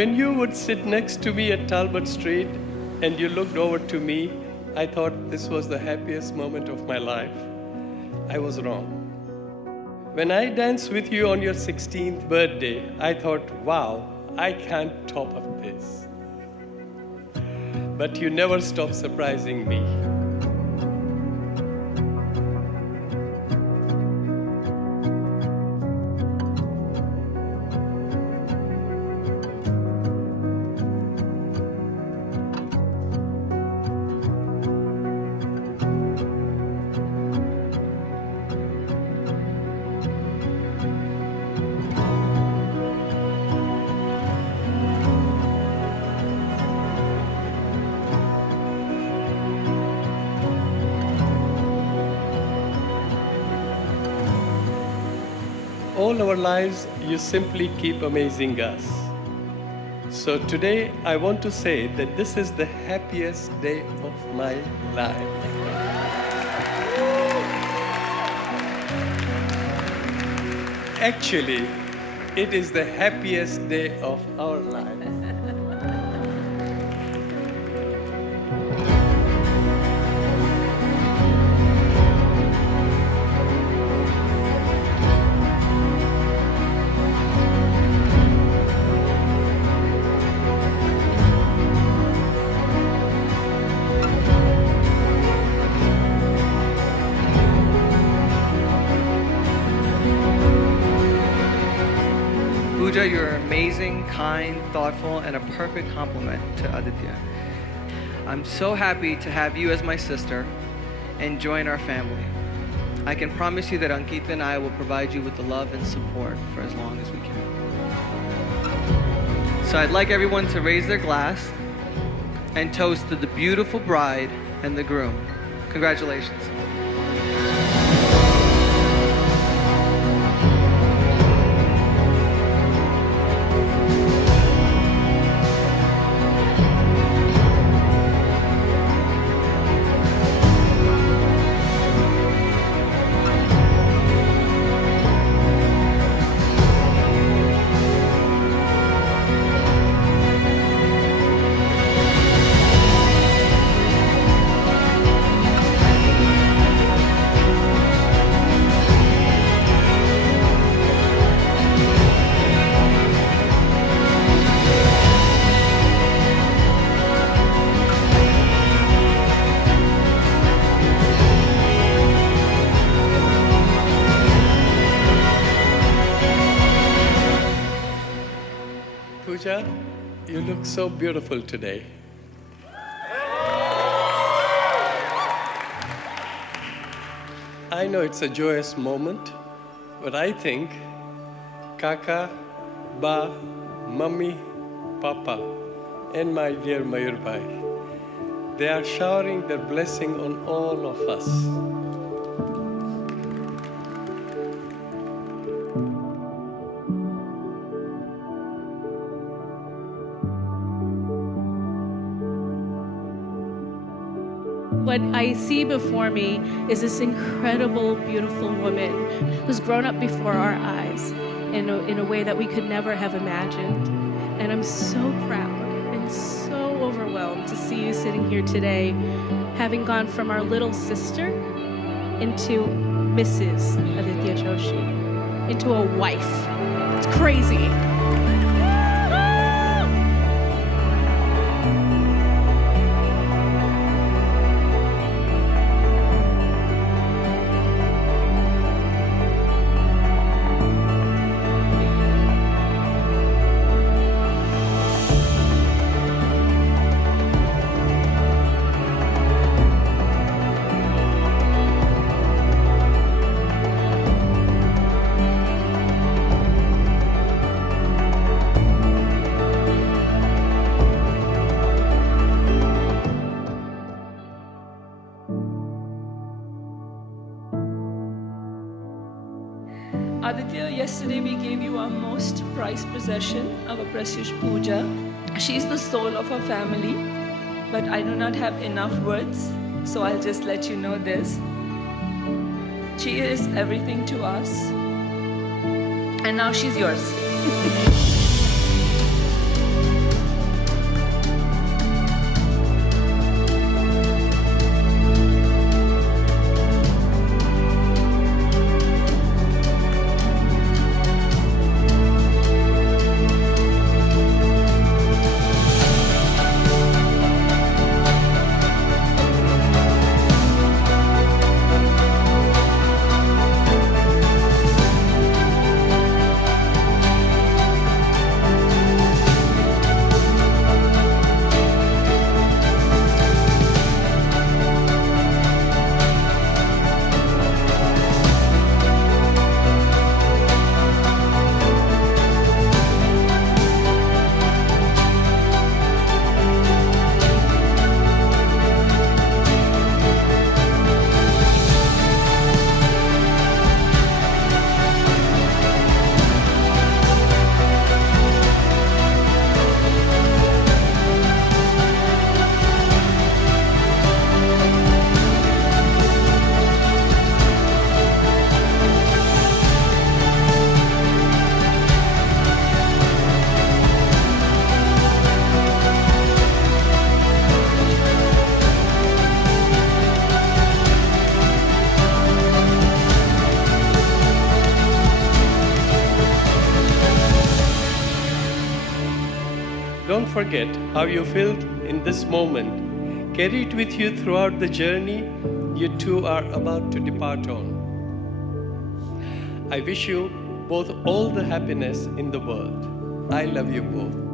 When you would sit next to me at Talbot Street and you looked over to me, I thought this was the happiest moment of my life. I was wrong. When I danced with you on your 16th birthday, I thought, wow, I can't top of this. But you never stopped surprising me. All our lives, you simply keep amazing us. So today, I want to say that this is the happiest day of my life. Actually, it is the happiest day of our lives. Puja, you're amazing, kind, thoughtful, and a perfect complement to Aditya. I'm so happy to have you as my sister and join our family. I can promise you that Ankita and I will provide you with the love and support for as long as we can. So I'd like everyone to raise their glass and toast to the beautiful bride and the groom. Congratulations. Puja, you look so beautiful today. I know it's a joyous moment, but I think Kaka, Ba, Mummy, Papa, and my dear Mayur Bhai, they are showering their blessing on all of us. What I see before me is this incredible, beautiful woman who's grown up before our eyes in a way that we could never have imagined. And I'm so proud and so overwhelmed to see you sitting here today, having gone from our little sister into Mrs. Aditya Joshi, into a wife. It's crazy. Aditya, yesterday we gave you our most prized possession, our precious Puja. She's the soul of our family, but I do not have enough words, so I'll just let you know this. She is everything to us, and now she's yours. forget how you felt in this moment. Carry it with you throughout the journey you two are about to depart on. I wish you both all the happiness in the world. I love you both.